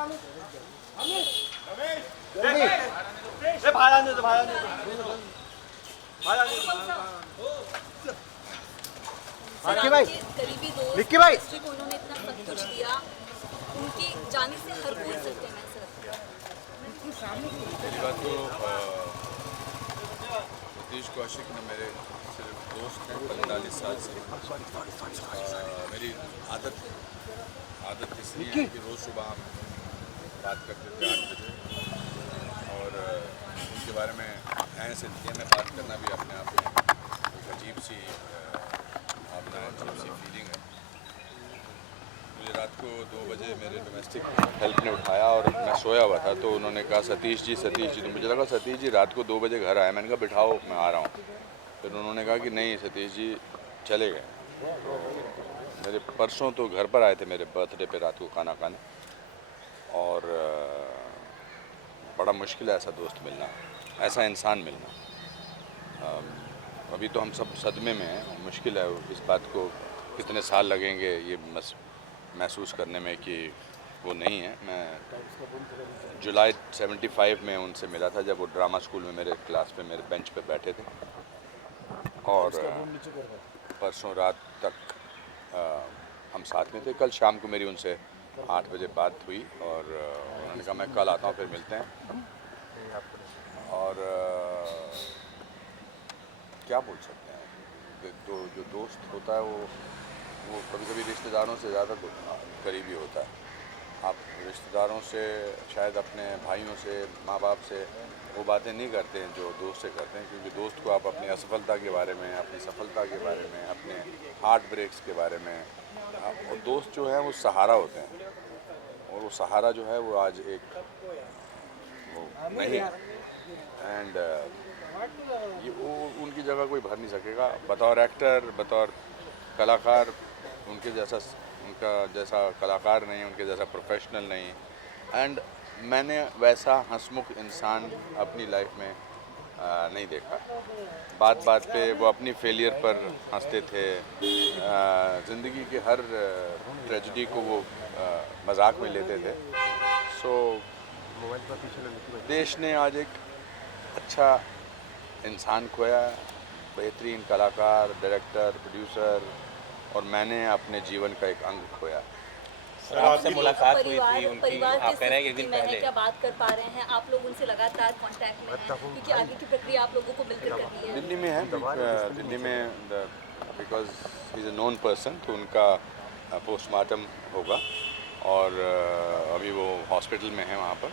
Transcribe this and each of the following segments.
Sir, भाई, आपके करीबी दोस्त विक्की भाई, को उन्होंने इतना सब कुछ दिया, उनके जाने से हर कोई सत्यम है सर। मेरी बात तो सतीश कौशिक ने मेरे सिर्फ दोस्त हैं 45 साल से। मेरी आदत इसलिए है कि रोज़ सुबह हम बात करते थे 8 बजे, और उनके बारे में ऐसे सिलसिले में बात करना भी अपने आप में एक अजीब सी भावना है, अजीब सी फीलिंग है। मुझे रात को 2 बजे मेरे डोमेस्टिक हेल्प ने उठाया और मैं सोया हुआ था, तो उन्होंने कहा सतीश जी। तो मुझे लगा सतीश जी रात को 2 बजे घर आए। मैंने कहा बिठाओ, मैं आ रहा हूँ। फिर उन्होंने कहा कि नहीं सतीश जी चले गए। तो मेरे परसों तो घर पर आए थे मेरे बर्थडे पे रात को खाना खाने, और बड़ा मुश्किल है ऐसा दोस्त मिलना, ऐसा इंसान मिलना। अभी तो हम सब सदमे में हैं। मुश्किल है इस बात को, कितने साल लगेंगे ये महसूस करने में कि वो नहीं है। मैं जुलाई 75 में उनसे मिला था, जब वो ड्रामा स्कूल में मेरे क्लास पे मेरे बेंच पे बैठे थे, और परसों रात तक हम साथ में थे। कल शाम को मेरी उनसे 8 बजे बात हुई, और उन्होंने कहा मैं कल आता हूँ, फिर मिलते हैं। और क्या बोल सकते हैं, तो जो दोस्त होता है वो कभी कभी रिश्तेदारों से ज़्यादा करीबी होता है। आप रिश्तेदारों से, शायद अपने भाइयों से, माँ बाप से वो बातें नहीं करते हैं जो दोस्त से करते हैं, क्योंकि दोस्त को आप अपनी असफलता के बारे में, अपनी सफलता के बारे में, अपने हार्ट ब्रेक्स के बारे में, और दोस्त जो है वो सहारा होते हैं, और वो सहारा जो है वो आज एक वो नहीं है। एंड ये वो उनकी जगह कोई भर नहीं सकेगा बतौर एक्टर, बतौर कलाकार। उनका जैसा कलाकार नहीं, उनके जैसा प्रोफेशनल नहीं। एंड मैंने वैसा हंसमुख इंसान अपनी लाइफ में नहीं देखा। बात बात पे वो अपनी फेलियर पर हंसते थे। ज़िंदगी के हर ट्रेजेडी को वो मजाक में लेते थे। सो देश ने आज एक अच्छा इंसान खोया, बेहतरीन कलाकार, डायरेक्टर, प्रोड्यूसर, और मैंने अपने जीवन का एक अंग खोया। सर आपसे मुलाकात हुई थी उनकी, परिवार आप कह रहे हैं कि एक दिन में पहले। क्या बात कर पा रहे हैं? आप लोग उनसे लगातार कांटेक्ट में हैं, क्योंकि आगे की प्रक्रिया आप लोगों को मिलकर करनी है। दिल्ली में है, दिल्ली में, because he is a known person, तो उनका पोस्टमार्टम होगा, और अभी वो हॉस्पिटल में है वहाँ पर।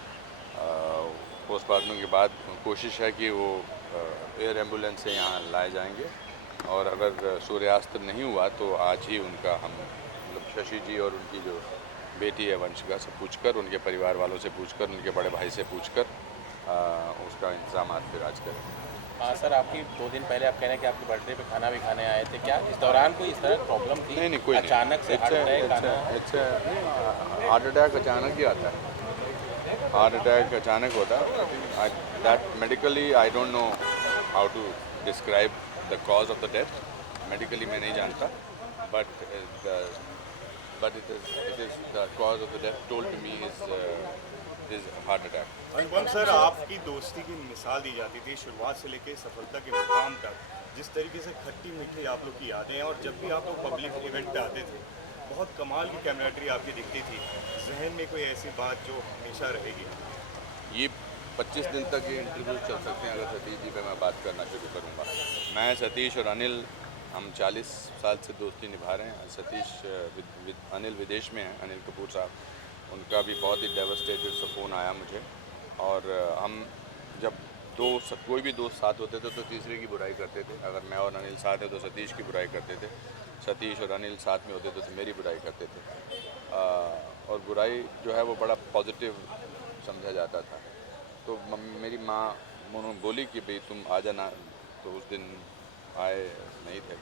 पोस्टमार्टम के बाद कोशिश है कि वो एयर एम्बुलेंस से यहाँ लाए जाएंगे, और अगर सूर्यास्त नहीं हुआ तो आज ही उनका हम मतलब शशि जी और उनकी जो बेटी है वंशिका से पूछकर, उनके परिवार वालों से पूछकर, उनके बड़े भाई से पूछकर उसका इंतजाम फिर आज करें। हाँ सर, आपकी 2 दिन पहले आप कह रहे हैं कि आपके बर्थडे पे खाना भी खाने आए थे, क्या इस दौरान कोई इस तरह प्रॉब्लम थी? नहीं कोई अचानक से हार्ट अटैक आना? हार्ट अटैक अचानक ही आता है। हार्ट अटैक अचानक होता है। That medically I don't know how to describe the cause of the death. Medically मैं नहीं जानता, but it is the cause of the death told to me is heart attack. Anupam sir, आपकी दोस्ती की मिसाल दी जाती थी शुरुआत से लेकर सफलता के मुकाम तक। जिस तरीके से खट्टी मीठी आप लोग की यादें हैं, और जब भी आप लोग पब्लिक इवेंट पे आते थे, बहुत कमाल की कैमराटरी आपकी दिखती थी। जहन में कोई ऐसी बात जो हमेशा रहेगी? ये 25 दिन तक ये इंटरव्यू चल सकते हैं अगर सतीश जी पे मैं बात करना शुरू करूँगा। मैं, सतीश और अनिल, हम 40 साल से दोस्ती निभा रहे हैं। सतीश अनिल विदेश में हैं, अनिल कपूर साहब। उनका भी बहुत ही डेवस्टेटेड सा फ़ोन आया मुझे, और हम जब कोई भी दोस्त साथ होते थे तो तीसरे की बुराई करते थे। अगर मैं और अनिल साथ हैं तो सतीश की बुराई करते थे, सतीश और अनिल साथ में होते थे तो मेरी बुराई करते थे। और बुराई जो है वो बड़ा पॉजिटिव समझा जाता था। तो मेरी माँ बोली कि भाई तुम आ जाना, तो उस दिन आए नहीं थे।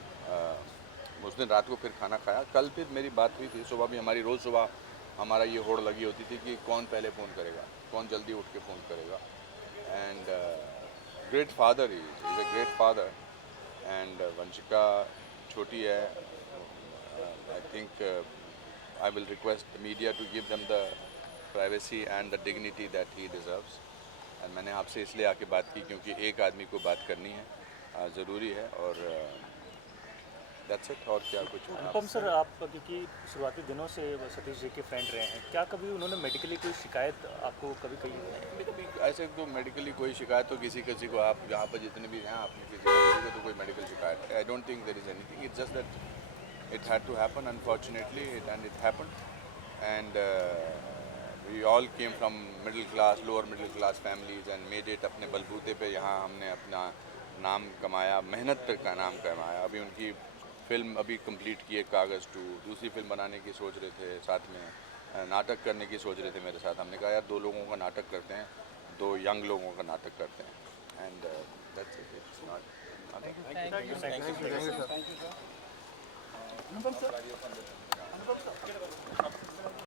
उस दिन रात को फिर खाना खाया। कल फिर मेरी बात हुई थी, सुबह भी हमारी रोज़ सुबह हमारा ये होड़ लगी होती थी कि कौन पहले फ़ोन करेगा, कौन जल्दी उठ के फ़ोन करेगा। And great father, he is a great father. And Vanshika छोटी है। I think I will request the media to give them the privacy and the dignity that he deserves. And मैंने आपसे इसलिए आके बात की क्योंकि एक आदमी को बात करनी है, ज़रूरी है, और दैट्स इट। और क्या कुछ अनुपम सर, आप क्योंकि शुरुआती दिनों से सतीश जी के फ्रेंड रहे हैं, क्या कभी उन्होंने मेडिकली कोई शिकायत आपको कभी कही है? ऐसे तो मेडिकली कोई शिकायत तो किसी को आप यहाँ पर जितने भी हैं, आपने किसी को तो कोई मेडिकल शिकायत, I don't think there is anything, it's just that it had to happen, unfortunately, and it happened. And we all came from lower middle class families and made it अपने बलबूते पे यहाँ हमने अपना नाम कमाया, मेहनत पे का नाम कमाया। अभी उनकी फिल्म अभी कंप्लीट की है कागज़ 2, दूसरी फिल्म बनाने की सोच रहे थे, साथ में नाटक करने की सोच रहे थे मेरे साथ। हमने कहा यार 2 लोगों का नाटक करते हैं, 2 यंग लोगों का नाटक करते हैं। And that's it, it's not thank you sir.